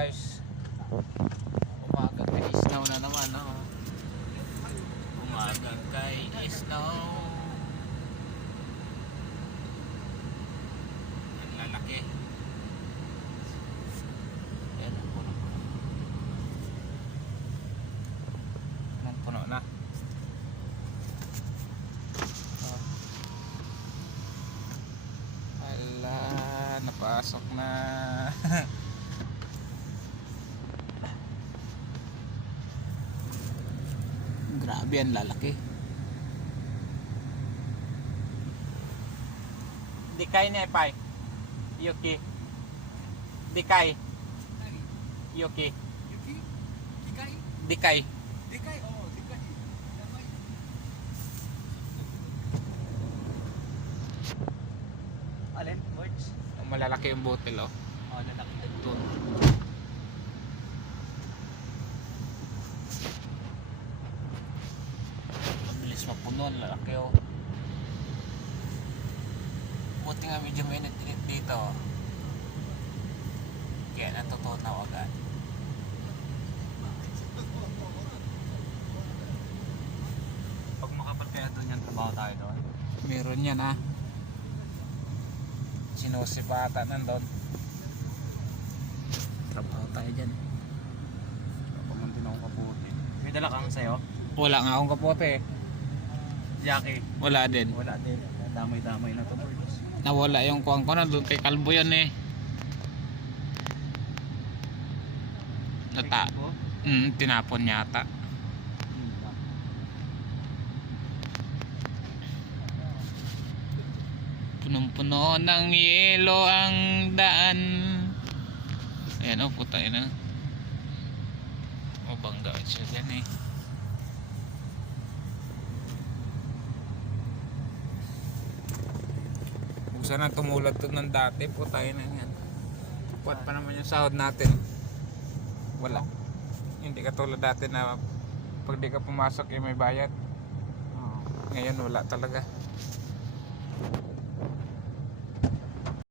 guys. Umagang kay snow na naman, no? Umagang kay snow. Ang lalaki. Ayan, puno-puno. Puno na. Ala, napasok na. Grabe, ang lalaki. Dikay ni Epay. Yuki. Dikay. Yuki. Yuki? Dikay? Dikay. Dikay? Oh, dikay. Damay. Alin? Words? Malalaki yung butil, oh. Oh, lalaki. Ito. Mabilis mapuno, ang lalaki, oh. Buti nga medyo mainit dito, oh. Kaya natutunaw agad. Pag makapal kaya doon yan, trabaho tayo doon. Meron yan, ah. Sinusipata nandun. Trabaho tayo dyan. Pamuntin akong kaputi. May dala kang sayo? Wala nga akong kapote, eh. Jackie? Wala din. Wala din. Damay-damay na to, boys. Nawala yung kuwang ko na doon kay Kalbo yan, eh. Nata. Tinapon yata. Punong-puno ng yelo ang daan. Ayan, oh, puta yun, ah. O, bangga siya dyan, eh. Kung sana tumulad to ng dati, puta yun na yan. Puwat pa naman yung sahod natin. Wala. Hindi katulad dati na pag di ka pumasok, eh, may bayad. Ngayon wala talaga.